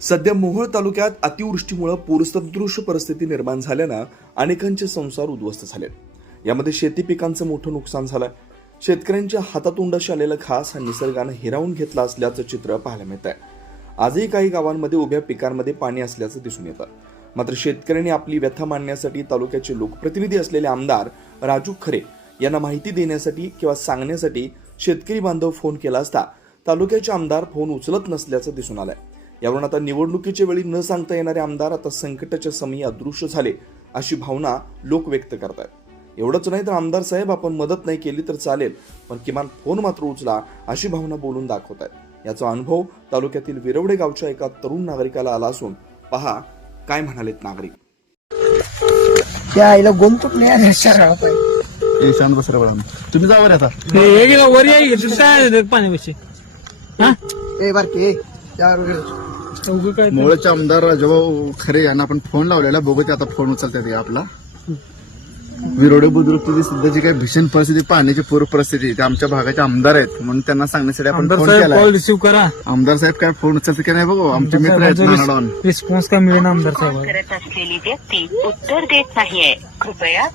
सध्या मोहोळ तालुक्यात अतिवृष्टीमुळे पूरसदृश परिस्थिती निर्माण झाल्यानं अनेकांचे संसार उद्ध्वस्त झाले यामध्ये शेती पिकांचं मोठं नुकसान झालं शेतकऱ्यांच्या हातातोंडाशी आलेला खास हा निसर्गानं हिरावून घेतला असल्याचं चित्र पाहायला मिळत आहे आजही काही गावांमध्ये उभ्या पिकांमध्ये पाणी असल्याचं दिसून येतं. मात्र शेतकऱ्यांनी आपली व्यथा मांडण्यासाठी तालुक्याचे लोकप्रतिनिधी असलेले आमदार राजू खरे यांना माहिती देण्यासाठी किंवा सांगण्यासाठी शेतकरी बांधव फोन केला असता तालुक्याचे आमदार फोन उचलत नसल्याचं दिसून आलं आहे यावरून आता निवडणुकीच्या वेळी न सांगता येणारे आमदार आता संकटाच्या समयी अदृश्य झाले अशी भावना लोक व्यक्त करतायत. एवढंच नाही तर आमदार साहेब आपण मदत नाही केली तर चालेल पण किमान फोन मात्र उचला अशी भावना बोलून दाखवत आहेत याचा अनुभव तालुक्यातील विरवडे गावच्या एका तरुण नागरिकाला आला असून पहा काय म्हणालेत नागरिक. त्या आईला ए शांत बाळा. तुम्ही जावर आता. हे गेला वर हा? ए बारके त्यावर काय मोळचे आमदार राजाभाऊ खरे यांना आपण फोन लावलेला बघू ते आता फोन उचलतात का आपला. विरोडे बुद्रुक सध्याची काही भीषण परिस्थिती पाण्याची पूर परिस्थिती ते आमच्या भागाचे आमदार आहेत म्हणून त्यांना सांगण्यासाठी आपण आमदार फोन साहेब केला कॉल रिसिव्ह करा. आमदार साहेब काय फोन उचलते की नाही बघू? आमचे मित्र आहेत नानाडॉन रिस्पॉन्स काय मिळेल आमदार साहेब करत असलेली व्यक्ती उत्तर देत नाहीये. कृपया